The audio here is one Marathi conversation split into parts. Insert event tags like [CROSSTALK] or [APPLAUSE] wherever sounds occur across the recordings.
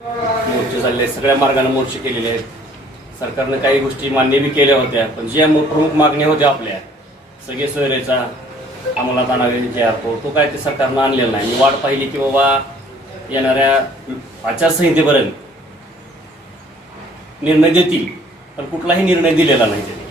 मोर्चे झालेले आहेत सगळ्या मार्गाने मोर्चे केलेले आहेत. सरकारनं काही गोष्टी मान्य बी केल्या होत्या पण ज्या मु- प्रमुख मागण्या होत्या आपल्या सगळे सोयरेचा अंमलात आणावे जे एअरपोर्ट तो काय ते सरकारनं आणलेला नाही. मी वाट पाहिली की बाबा येणाऱ्या आचारसंहितेपर्यंत निर्णय देतील पण कुठलाही निर्णय दिलेला नाही त्यांनी.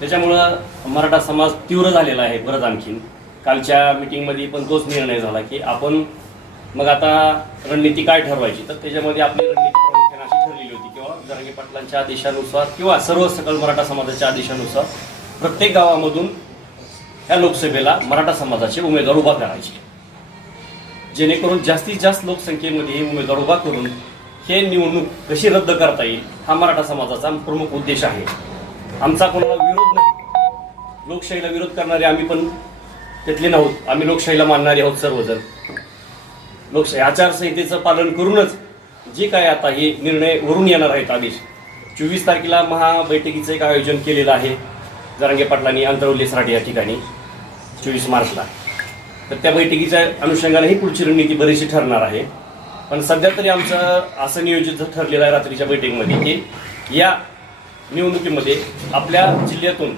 त्याच्यामुळं मराठा समाज तीव्र झालेला आहे बरंच आणखीन. कालच्या मिटिंगमध्ये पण तोच निर्णय झाला की आपण मग आता रणनीती काय ठरवायची? तर त्याच्यामध्ये आपली रणनीती प्रामुख्याने अशी ठरलेली होती किंवा जरांगे पाटलांच्या आदेशानुसार किंवा सर्व सकल मराठा समाजाच्या आदेशानुसार प्रत्येक गावामधून ह्या लोकसभेला मराठा समाजाचे उमेदवार उभा करायचे. जेणेकरून जास्तीत जास्त लोकसंख्येमध्ये हे उमेदवार उभा करून हे निवडणूक कशी रद्द करता येईल हा मराठा समाजाचा प्रमुख उद्देश आहे. आमचा कोणाला विरोध नाही. लोकशाहीला विरोध करणारे आम्ही पण त्यातले नाहोत. आम्ही लोकशाहीला मानणारे आहोत सर्वजण. लोकशाही आचारसंहितेचं पालन करूनच जे काय आता हे निर्णय वरून येणार आहेत आदेश. चोवीस तारखेला महाबैठकीचं एक आयोजन केलेलं आहे. जरांगे पाटलांनी अंतरवली सराटी या ठिकाणी चोवीस मार्चला. तर त्या बैठकीच्या अनुषंगाने ही पुढची रणनीती बरीचशी ठरणार आहे. पण सध्या तरी आमचं असं नियोजित ठरलेलं आहे रात्रीच्या बैठकीमध्ये की या निवडणुकीमध्ये आपल्या जिल्ह्यातून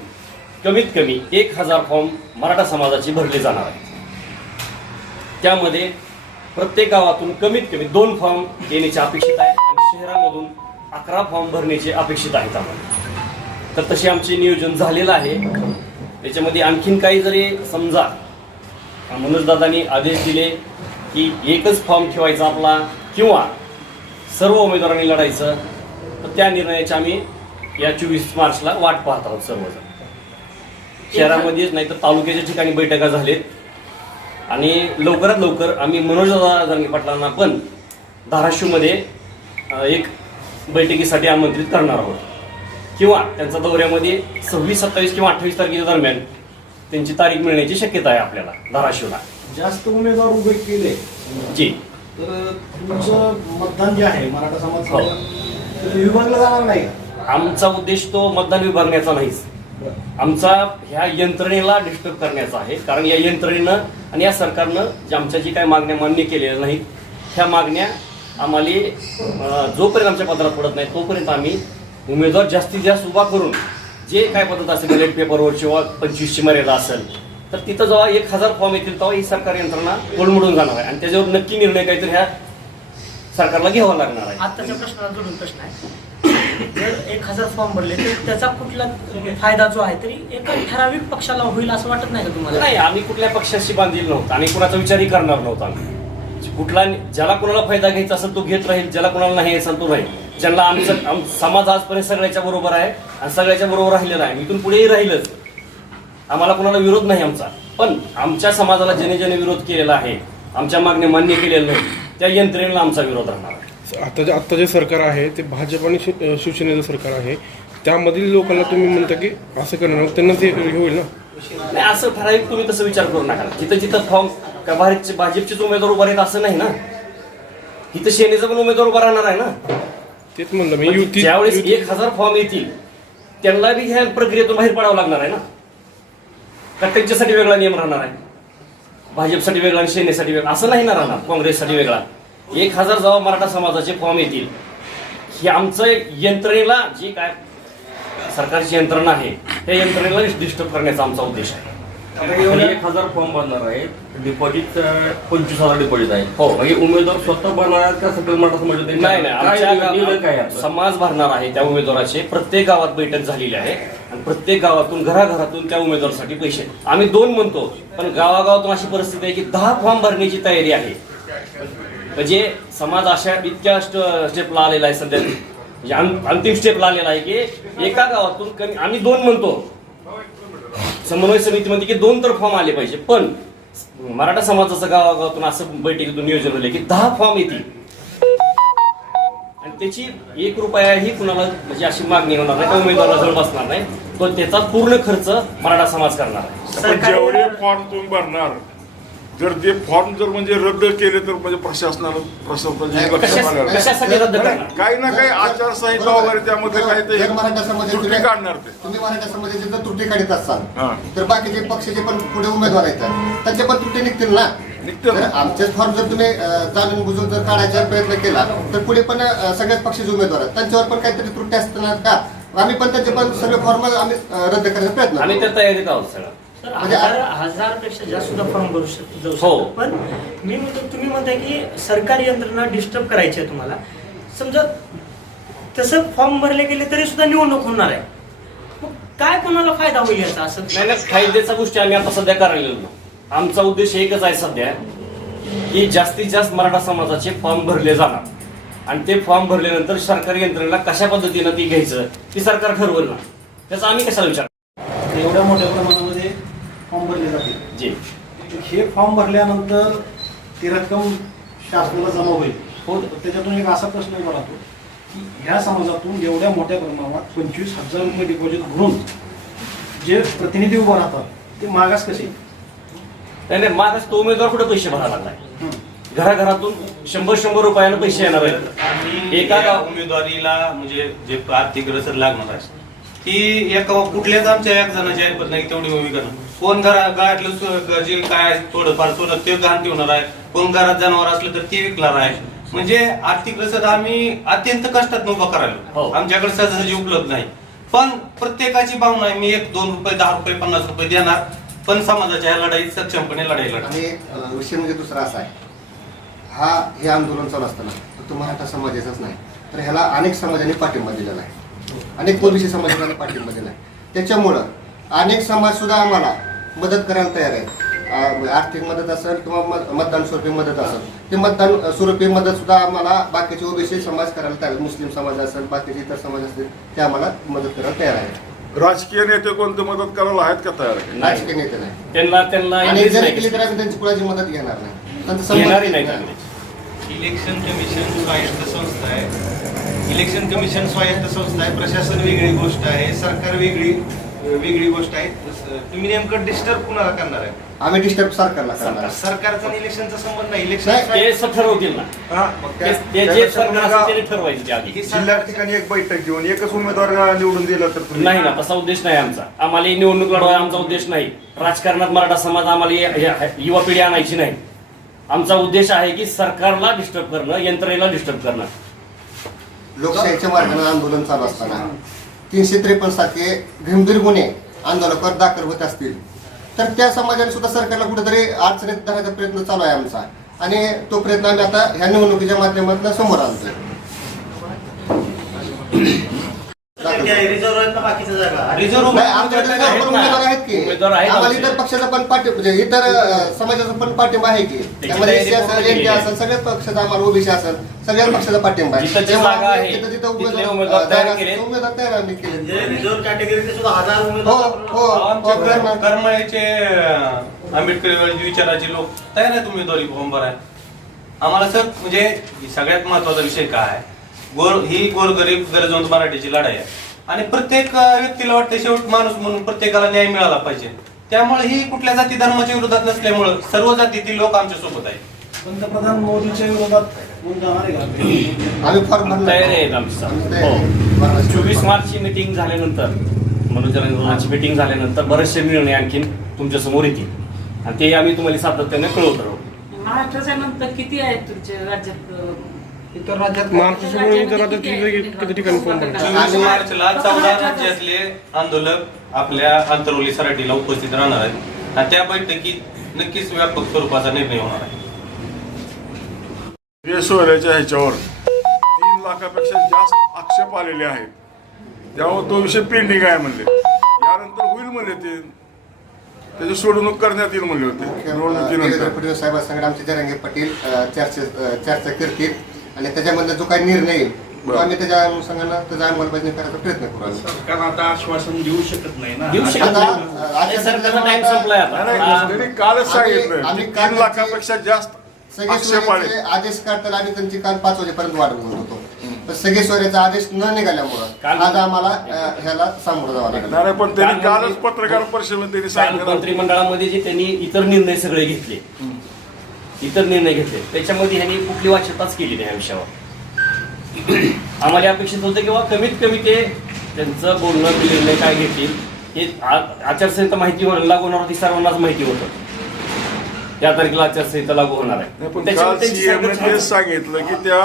कमीत कमी एक हजार फॉर्म मराठा समाजाचे भरले जाणार आहेत. त्यामध्ये प्रत्येक गावातून कमीत कमी दोन फॉर्म येण्याचे अपेक्षित आहे आणि शहरामधून अकरा फॉर्म भरण्याचे अपेक्षित आहेत आम्हाला तर तसे आमचे नियोजन झालेलं आहे. त्याच्यामध्ये आणखीन काही जरी समजा मनोजदादांनी आदेश दिले की एकच फॉर्म ठेवायचा आपला किंवा सर्व उमेदवारांनी लढायचं तर त्या निर्णयाची आम्ही या चोवीस मार्चला वाट पाहत आहोत सर्वजण. शहरामध्येच नाही तर तालुक्याच्या ठिकाणी बैठका झालेत. आणि लवकरात लवकर आम्ही मनोजदादा जरांगे पाटलांना पण धाराशिवमध्ये एक बैठकीसाठी आमंत्रित करणार आहोत. किंवा त्यांच्या दौऱ्यामध्ये सव्वीस सत्तावीस किंवा अठ्ठावीस तारखेच्या दरम्यान त्यांची तारीख मिळण्याची शक्यता आहे आपल्याला धाराशिवला. जास्त उमेदवार उभे केले. जी. तर तुमचं मतदान जे आहे मराठा हो. समाज तर विभागला जाणार नाही? आमचा उद्देश तो मतदान विभागण्याचा नाहीच. आमचा ह्या यंत्रणेला डिस्टर्ब करण्याचा आहे. कारण या यंत्रणेनं आणि या सरकारनं ज्या आमच्या जी काही मागण्या मान्य केलेल्या नाहीत ह्या मागण्या आम्हाला जोपर्यंत आमच्या पत्रात पडत नाही तोपर्यंत आम्ही उमेदवार जास्तीत जास्त उभा करून जे काय पद्धत असेल म्हणजे बॅलेट पेपरवर किंवा पंचवीसची मर्यादा असेल तर तिथं जेव्हा एक हजार फॉर्म येतील तेव्हा ही सरकार यंत्रणा कोलमडून जाणार आहे. आणि त्याच्यावर नक्की निर्णय काहीतरी ह्या सरकारला घ्यावा लागणार आहे. आताच्या प्रश्नाला जोडून प्रश्न आहे. जर एक हजार फॉर्म भरले तर त्याचा कुठला फायदा जो आहे तरी एका ठराविक पक्षाला होईल असं वाटत नाही का तुम्हाला? नाही आम्ही कुठल्या पक्षाशी बांधील नव्हतं. आणि कुणाचा विचारही करणार नव्हता आम्ही. कुठला ज्याला कोणाला फायदा घ्यायचा असेल तो घेत राहील ज्याला कोणाला नाही असेल तो राहील. ज्यांना आमचं आम- समाज आजपर्यंत सगळ्याच्या बरोबर आहे आणि सगळ्याच्या बरोबर राहिलेला आहे. इथून पुढेही राहीलच. आम्हाला कोणाला विरोध नाही आमचा. पण आमच्या समाजाला ज्याने ज्याने विरोध केलेला आहे आमच्या मागण्या मान्य केलेल्या नाही त्या यंत्रणेला आमचा विरोध राहणार आहे. आता जे आता जे सरकार आहे ते भाजप आणि शिवसेनेचं सरकार आहे त्यामधील लोकांना तुम्ही म्हणता की असं करणार त्यांना ते हे होईल ना? नाही असं ठराविक तुम्ही तसं विचार करू नका. जिथं जिथं फॉर्म का भाजपचे भाजपचेच उमेदवार उभा आहेत असं नाही ना? इथं सेनेचा पण उमेदवार उभा राहणार आहे ना? तेच म्हणलं मी युती ज्यावेळेस एक हजार फॉर्म येतील त्यांना बी ह्या प्रक्रियेतून बाहेर पडावं लागणार आहे ना? का त्यांच्यासाठी वेगळा नियम राहणार आहे? भाजपसाठी वेगळा आणि सेनेसाठी वेगळा असं नाही ना राहणार? काँग्रेससाठी वेगळा. एक हजार जेव्हा मराठा समाजाचे फॉर्म येतील. ही आमचं यंत्रणेला जी काय सरकारची यंत्रणा आहे त्या यंत्रणेला डिस्टर्ब करण्याचा आमचा उद्देश आहे. एक हजार फॉर्म भरणार आहेत. डिपॉझिट पंचवीस हजार डिपॉझिट आहे हो. म्हणजे उमेदवार स्वतः भरणार आहेत का सकल मराठा समाज नाही नाही आहे? समाज भरणार आहे त्या उमेदवाराचे. प्रत्येक गावात बैठक झालेली आहे आणि प्रत्येक गावातून घराघरातून त्या उमेदवारासाठी पैसे आम्ही दोन म्हणतो पण गावागावातून अशी परिस्थिती आहे की दहा फॉर्म भरण्याची तयारी आहे. म्हणजे समाज अशा इतक्या स्टेपला आलेला आहे सध्या. म्हणजे अंतिम स्टेपला आलेला आहे की एका गावातून कमी आम्ही दोन म्हणतो. समन्वय समितीमध्ये की दोन तर फॉर्म आले पाहिजे. पण मराठा समाजाचं गावागावातून असं बैठकीतून नियोजन झालं की दहा फॉर्म येतील. आणि त्याची एक रुपयाही कुणाला म्हणजे अशी मागणी होणार नाही उमेदवाराला जवळ बसणार नाही. तो त्याचा पूर्ण खर्च मराठा समाज करणार आहे. जेवढे फॉर्म तुम्ही भरणार जर जे फॉर्म जर म्हणजे रद्द केले तर म्हणजे प्रशासनाला प्रशासनाच्या लक्षात आलं काही ना काही आचारसंहिता वगैरे त्यामध्ये काही ते त्रुटी काढणार ते. तुम्ही मराठा समाजाचे जर त्रुटी काढत. असाल तर बाकीचे पक्षाचे पण पुढे उमेदवार आहेत. त्यांचे पण त्रुटी निघतील ना? निघते तर ना आमचेच फॉर्म जर तुम्ही जाणून बुजून जर काढायचा प्रयत्न केला तर पुढे पण सगळ्याच पक्षाचे उमेदवार आहेत. त्यांच्यावर पण काहीतरी त्रुटी असताना का? आम्ही पण त्यांचे पण सगळे फॉर्म आम्ही रद्द करण्याचा प्रयत्न आम्ही तयारीत आहोत सगळं. सर म्हणजे हजार हजारपेक्षा जास्त सुद्धा फॉर्म भरू शकतो हो. पण मी म्हणतो तुम्ही म्हणताय की सरकारी यंत्रणा डिस्टर्ब करायची आहे तुम्हाला. समजा तसं फॉर्म भरले गेले तरी सुद्धा निवडणूक होणार आहे. मग काय कोणाला फायदा होईल याचा असं? नाही नाही फायद्याच्या गोष्टी आम्ही आता सध्या करायला लागलो. आमचा उद्देश एकच आहे सध्या की जास्तीत जास्त मराठा समाजाचे फॉर्म भरले जाणार. आणि ते फॉर्म भरल्यानंतर सरकारी यंत्रणेला कशा पद्धतीनं ती घ्यायचं ती सरकार ठरवलं. ना त्याचा आम्ही कशाला विचार? एवढ्या मोठ्या प्रमाणामध्ये जे. हे फॉर्म भरल्यानंतर ती रक्कम शासनाला जमा होईल. हो. त्याच्यातून एक असा प्रश्न उभा राहतो की ह्या समाजातून एवढ्या मोठ्या प्रमाणात पंचवीस हजार रुपये डिपॉझिट भरून जे प्रतिनिधी उभा राहतात ते मागास कसे? नाही नाही मागास तो उमेदवार कुठे पैसे भरायला लागलाय हं. घराघरातून शंभर शंभर रुपयानं पैसे येणार आहेत. एका उमेदवारीला म्हणजे जे आर्थिक रसद लागणार आहे ती एका कुठल्याच आमच्या एक जणाची ऐकत नाही तेवढी उभी करणार कोण घरा घरातलं जे काय आहे थोडंफार सोनं ते घाण ठेवणार आहे. कोण घरात जनावर असलं तर ते विकणार आहे. म्हणजे आर्थिक रसद आम्ही अत्यंत कष्टात उभा हो. करायला आमच्याकडे सहजासहजी उपलब्ध नाही. पण प्रत्येकाची भावना आहे मी एक दोन रुपये दहा रुपये पन्नास रुपये देणार. पण समाजाच्या या लढाईत सक्षमपणे लढाई लढणार. अं, विषय म्हणजे दुसरा असा आहे. हा हे आंदोलन चालू असताना फक्त मराठा समाजाचाच नाही. तर ह्याला अनेक समाजाने पाठिंबा दिलेला आहे. अनेक ओबीसी समाजाने पाठिंबा दिला आहे त्याच्यामुळं अनेक समाज सुद्धा आम्हाला मदत करायला तयार आहे. आर्थिक मदत असेल किंवा मत- मतदान स्वरूपी मदत असेल ते मतदान स्वरूपी मदत सुद्धा आम्हाला बाकीचे ओबीसी समाज करायला तयार. मुस्लिम समाज असेल बाकीचे इतर समाज असतील ते आम्हाला मदत करायला तयार आहे. राजकीय नेते कोणते मदत करायला आहेत का तयार? राजकीय नेते नाही. त्यांना त्यांना आणि जर केली तर. आम्ही त्यांची कुणाची मदत घेणार नाही. इलेक्शन कमिशन स्वायत्त संस्था आहे. इलेक्शन कमिशन स्वायत्त संस्था आहे. प्रशासन वेगळी गोष्ट आहे. सरकार वेगळी वेगळी गोष्ट आहे. तुम्ही नेमकं डिस्टर्ब कुणाला करणार आहे? आम्ही डिस्टर्ब सरकारला करणार आहे. सरकारचा इलेक्शनचा संबंध नाही. इलेक्शन ते असं ठरवतील ना. ते ते जे सरकार असेल त्याने ठरवायचं ते आधी. जिल्हा ठिकाणी एक बैठक घेऊन एकच उमेदवार निवडून दिला तर तुम्ही नाही ना तसा उद्देश नाही आमचा. आम्हाला ही निवडणूक लढवायला आमचा उद्देश नाही. राजकारणात मराठा समाज आम्हाला युवा पिढी आणायची नाही. आमचा उद्देश आहे की सरकारला डिस्टर्ब करणं यंत्रणेला डिस्टर्ब करणं. लोकशाहीच्या मार्गाने आंदोलन चालू असताना तीनशे त्रेपन्न सारखे गंभीर गुन्हे आंदोलकावर दाखल होत असतील. तर त्या समाजाने सुद्धा सरकारला कुठेतरी अडचणीत धरण्याचा प्रयत्न चालू आहे आमचा. आणि तो प्रयत्न आम्ही आता ह्या निवडणुकीच्या माध्यमातून समोर आणतोय. रिझर्व्ह नाही, आमच्याकडे तर पण उमेदवार आहेत की उमेदवार आहेत आम्हाला आमचे. इतर पक्षाचा पण पाठिंबा म्हणजे इतर अं, समाजाचा पण पाठिंबा आहे की त्यामध्ये तयारी एससी असेल पूर्ण एनटी केली आहे. असेल सगळ्याच पक्षाचा आम्हाला ओबीसी असेल सगळ्याच पक्षाचा पाठिंबा आहे जिथं जी तेव्हा जागा आम्ही आहे, जिथं जिथं तिथले उमेदवार उमेदवार तयार जागा केले. असेल, उमेदवार तयार आम्ही केले हजार हो हो हो, कर- करणार. करमाळ्याचे अं, आंबेडकर विचाराचे लोक तयार आहेत उमेदवारी फॉर्म आम्हाला सर म्हणजे सगळ्यात महत्त्वाचा विषय काय आहे? गोर ही गोरगरीब गरजवंत मराठीची लढाई आहे. आणि प्रत्येक व्यक्तीला वाटतं शेवट माणूस म्हणून प्रत्येकाला न्याय मिळाला पाहिजे. त्यामुळे ही कुठल्या जाती धर्माच्या विरोधात नसल्यामुळं सर्व जातीतील लोक आमच्यासोबत आहेत. पंतप्रधान मोदीच्या विरोधात आहे तयारी आहेत आमची हो. आहे. चोवीस मार्चची मिटिंग झाल्यानंतर मनोरंजनाची मिटिंग झाल्यानंतर बरेचसे निर्णय आणखीन तुमच्यासमोर येतील. आणि ते आम्ही तुम्हाला सातत्याने कळवत राहू. महाराष्ट्राच्या नंतर किती आहेत तुमच्या राज्यात इतर राज्यात महाराष्ट्र सोडून इतर राज्यात किती किती ठिकाणी फॉर्म भरले? चोवीस मार्चला चौदा राज्यातले आंदोलक आपल्या आंतरवली सराटीला उपस्थित राहणार आहेत. आणि त्या बैठकीत नक्कीच व्यापक स्वरूपाचा निर्णय होणार आहे. सोयऱ्याच्या ह्याच्यावर तीन लाखापेक्षा जास्त आक्षेप आलेले आहेत. त्यामुळे तो विषय पेंडिंग आहे म्हणले. यानंतर होईल म्हणले ते. त्याची सोडवणूक करण्यात येईल म्हणले होते. निवडणुकीनंतर. साहेबांसंगड आमचे जरांगे पाटील चर्चा चर्चा करतील. आणि त्याच्यामधला जो काही निर्णय येईल तो आम्ही त्याच्या अनुषंगानं त्याचा अंमलबजावणी करायचा प्रयत्न करू. आम्ही. सरकार आता आश्वासन देऊ शकत नाही ना? देऊ शकत आता, नाही. अ, आजच्या सरकारचा टाइम संपलाय नाही, आता. नाही, त्यांनी कालच आम्ही- सांगितलं. तीन लाखापेक्षा जास्त सगळे आक्षेप आले. सोयऱ्याचे आदेश काढताना आम्ही त्यांची काल पाच वाजेपर्यंत वाट बघत होतो. पण सगळे सोयऱ्याचा आदेश न निघाल्यामुळं काल- आज आम्हाला अ, ह्याला सामोरं जावं लागलं. नाही पण त्यांनी काल कालच मंत्री- पत्रकार परिषदेमध्ये त्यांनी काल सांगितलं. मंत्रिमंडळामध्ये जे त्यांनी इतर निर्णय सगळे घेतले. इतर निर्णय घेतले. त्याच्यामध्ये ह्यांनी कुठली वाच्यताच केली नाही या विषयावर [CLEARS THROAT] आम्हाला अपेक्षित होतं किंवा कमीत कमी ते त्यांचं बोलणं निर्णय काय घेतील हे आचारसंहिता माहिती लागू होणार होती सर्वांनाच माहिती होतं. त्या तारखेला आचारसंहिता लागू होणार आहे. सांगितलं की त्या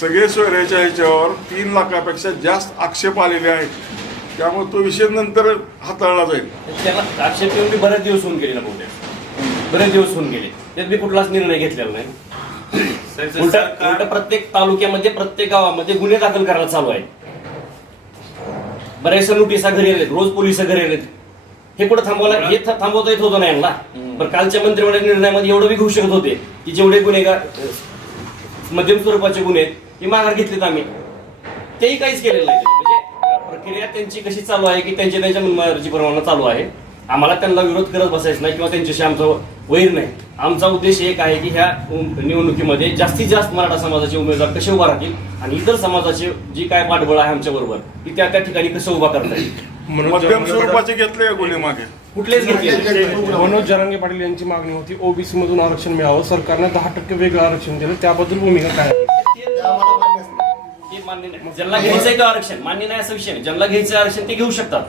सगळे सोयऱ्याच्या ह्याच्यावर तीन लाखापेक्षा जास्त आक्षेप आलेले आहेत. त्यामुळे तो विषय नंतर हाताळला जाईल. त्याला आक्षेप येऊन बरेच दिवस होऊन गेले ना बहुतेक. बरेच दिवस होऊन गेले. त्यात मी कुठलाच निर्णय घेतलेला नाही. उलट प्रत्येक तालुक्यामध्ये प्रत्येक गावामध्ये गुन्हे दाखल करायला चालू आहे बऱ्याचशा नोटिसा घरी आलेत रोज पोलीस घरी आलेत. हे कुठं थांबवलं? हे थांबवता येत होतं नाही यांना? पण कालच्या मंत्रिमंडळ निर्णयामध्ये एवढं बी घेऊ शकत होते की जेवढे गुन्हेगार मध्यम स्वरूपाचे गुन्हे ते माघार घेतलेत आम्ही. तेही काहीच केलेलं नाही. म्हणजे प्रक्रिया त्यांची कशी चालू आहे की त्यांच्या त्यांच्या मर्जीप्रमाणे चालू आहे. आम्हाला त्यांना विरोध करत बसायचं नाही किंवा त्यांच्याशी आमचा वैर नाही. आमचा उद्देश एक आहे की ह्या निवडणुकीमध्ये जास्तीत जास्त मराठा समाजाचे उमेदवार कसे उभा राहतील आणि इतर समाजाचे जी काय पाठबळ आहे आमच्या बरोबर ती त्या त्या ठिकाणी कसं उभा करता येईल? स्वरूपाचे घेतले का गुन्हे मागे कुठलेच घेतले मनोज जरांगे पाटील यांची मागणी होती ओबीसी मधून आरक्षण मिळावं सरकारनं दहा टक्के वेगळं आरक्षण दिलं त्याबद्दल भूमिका काय मान्य नाही. ज्यांना घ्यायचंय का आरक्षण? मान्य नाही असा विषय ज्यांना घ्यायचं आरक्षण ते घेऊ शकतात.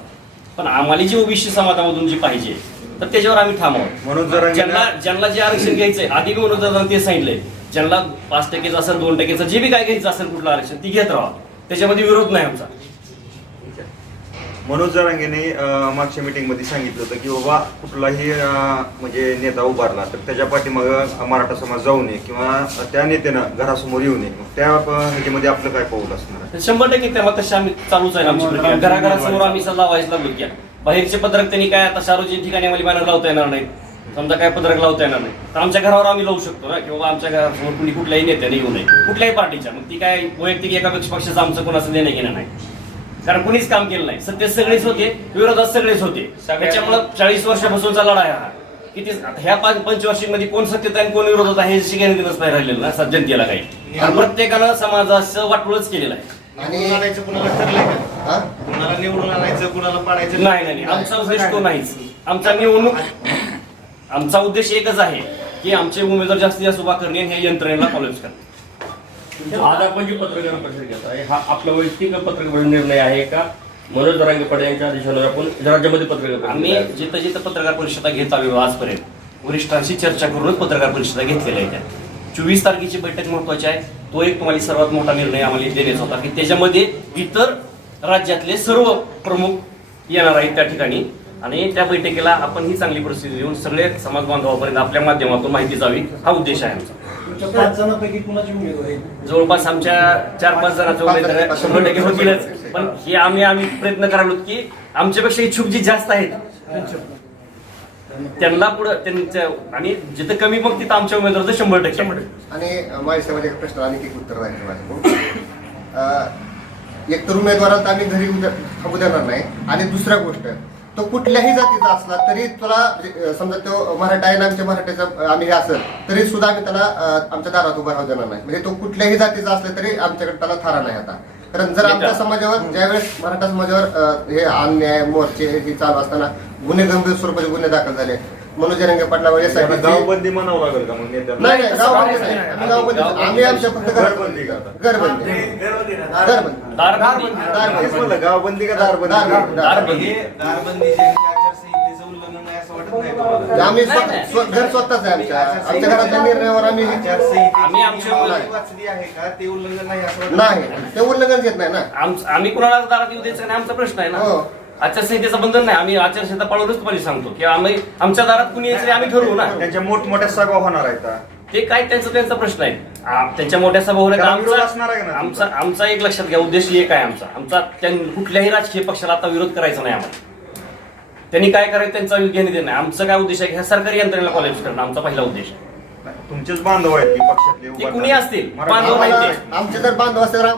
पण आम्हाला जी ओबीसी समाजामधून जी पाहिजे तर त्याच्यावर आम्ही मनोज थांबवतो जरांगे- ज्यांना ज्यांना जे आरक्षण घ्यायचंय आधी मी जरांगे ते सांगितलंय ज्यांना पाच टक्केचं असेल दोन टक्केचं जे बी काय घ्यायचं असेल कुठलं आरक्षण ती घेत राहा. त्याच्यामध्ये विरोध नाही आमचा. मनोज जरांगेने मागच्या मीटिंगमध्ये सांगितलं होतं की बाबा कुठलाही म्हणजे नेता उभारला तर त्याच्या पाठीमागं मराठा समाज जाऊ नये किंवा त्या नेत्यानं घरासमोर येऊ नये. मग त्या ह्याच्यामध्ये आपलं काय पाऊल असणार? शंभर टक्के तेव्हा तशी आम्ही चालूच आहे आमची प्रक्रिया. घराघरासमोर आम्ही सल्ला लागलो की बाहेरचे पत्रक त्यांनी काय आता सार्वजनिक ठिकाणी आम्हाला बॅनर लावता येणार नाही समजा काय पत्रक लावता येणार नाही तर आमच्या घरावर आम्ही लावू शकतो ना किंवा आमच्या घरासमोर कुणी कुठल्याही नेत्याने येऊ नये. कुठल्याही पार्टीच्या. मग ती काय वैयक्तिक एकापेक्षा पक्षाचं आमचं कोणाचं देणं घेणं नाही. कारण कुणीच काम केलं नाही. सत्तेत सगळेच होते विरोधात सगळेच होते. त्याच्यामुळे चाळीस वर्षापासूनचा लढा आहे हा. किती ह्या पाच पंचवार्षिकमध्ये कोण सत्तेत आहे आणि कोण विरोधात आहे हे शिकायला दिलंच नाही राहिलेलं ना जनतेला काही. आणि प्रत्येकानं समाजाचं वाटोळच केलेलं आहे. आणि आणायचं कुणाला ठरलंय का हा? कुणाला निवडून आणायचं कुणाला पाडायचं? नाही नाही. आमचा उद्देश तो नाहीच. आमचा निवडणूक आमचा उद्देश एकच आहे की आमचे उमेदवार जास्तीत जास्त उभा करणे आणि ह्या यंत्रणेला कॉलेज करणे. आज आपण जी पत्रकार परिषद घेत आहे हा आपला वैयक्तिक पत्रकार निर्णय आहे का? मनोज जरांगे पाटील यांच्या आदेशानुसार आपण राज्यामध्ये पत्रकार आम्ही. जिथं जिथं पत्रकार परिषदा घेत आलो आजपर्यंत वरिष्ठांशी चर्चा करूनच पत्रकार परिषदा घेतलेल्या आहेत. चोवीस तारखेची बैठक महत्वाची आहे. तो एक तुम्हाला सर्वात मोठा निर्णय आम्हाला देण्याचा होता की त्याच्यामध्ये इतर राज्यातले सर्व प्रमुख येणार आहेत त्या ठिकाणी. आणि त्या बैठकीला आपण ही चांगली परिस्थिती देऊन सगळे समाज बांधवापर्यंत आपल्या माध्यमातून माहिती जावी हा उद्देश आहे आमचा. तुमच्या पाच जणांपैकी कुणाची उमेदवार आहे? जवळपास आमच्या चार पाच जणांचे उमेदवार शंभर टक्के होतीलच पण हे आम्ही आम्ही प्रयत्न करालो की आमच्यापेक्षा इच्छुक जी जास्त आहेत त्यांना पुढे त्यांच्या आणि जिथं कमी मग तिथं आमच्या उमेदवार शंभर टक्के. आणि माझ्यामध्ये एक प्रश्न आणि एक उत्तर माझ्याकडून अं, एक तर उमेदवाराला आम्ही घरी उद्या- थांबू देणार नाही. आणि दुसऱ्या गोष्ट तो कुठल्याही जातीचा असला तरी तुला समजा तो मराठा आहे ना आमच्या मराठ्याचा आम्ही हे असेल तरी सुद्धा आम्ही त्याला आमच्या दारात उभा राहू देणार नाही. म्हणजे तो कुठल्याही जातीचा असला तरी आमच्याकडे त्याला थारा नाही आता. कारण जर आमच्या समाजावर ज्यावेळेस मराठा समाजावर हे अन्याय मोर्चे हे चालू असताना गुन्हे गंभीर स्वरूपाचे गुन्हे दाखल झाले. मनोज रंगे पाटलावर एस त्यांना गावबंदी म्हणावं लागेल का मग नेत्यांना? नाही नाही गावबंदी नाही. आम्ही गावबंदी आम्ही आमच्या फक्त घरबंदी करता. घरबंदी. घरबंदी दारबंदी. तेच म्हणलं गावबंदी का दारबंदी? दारबंदी. दारबंदी. दारबंदी. जे नाही तुम्हाला आम्ही नाही, स्व- नाही. स्व- घर स्वतःच आहे आमच्या. आमच्या घरातल्या निर्णयावर आम्ही आम्ही नियमावली वाचली आहे का? ते उल्लंघन नाही असं वाटत? नाही ते उल्लंघन घेत नाही ना. आम- आम्ही कुणाला दारात येऊ द्यायचं नाही आमचा प्रश्न आहे हो. ना आचारसंहितेचं बंधन नाही आम्ही आचारसंहिता पाळूनच तुम्हाला सांगतो. की आम्ही आमच्या दारात कुणी यायचं हे आम्ही ठरवू ना. त्यांच्या मोठमोठ्या सभा होणार आहेत का? ते काय त्यांचा त्यांचा प्रश्न आहे. आ- त्यांच्या मोठ्या सभा होण्यात त्याला विरोध असणार आहे आमचा का ना आमचा आमचा एक लक्षात घ्या उद्देश एक आहे आमचा. आमचा त्यां- कुठल्याही राजकीय पक्षाला आता विरोध करायचा नाही आम्हाला. त्यांनी काय करायचं त्यांचा घेणे देणं नाही आमचा काय उद्देश आहे ह्या सरकारी यंत्रणेला कॉलेज करणं आमचा पहिला उद्देश आहे तुमचेच बांधव आहेत की पक्षातले ते. कुणी असतील बांधव नाही ते. आमचे जर बांधव असेल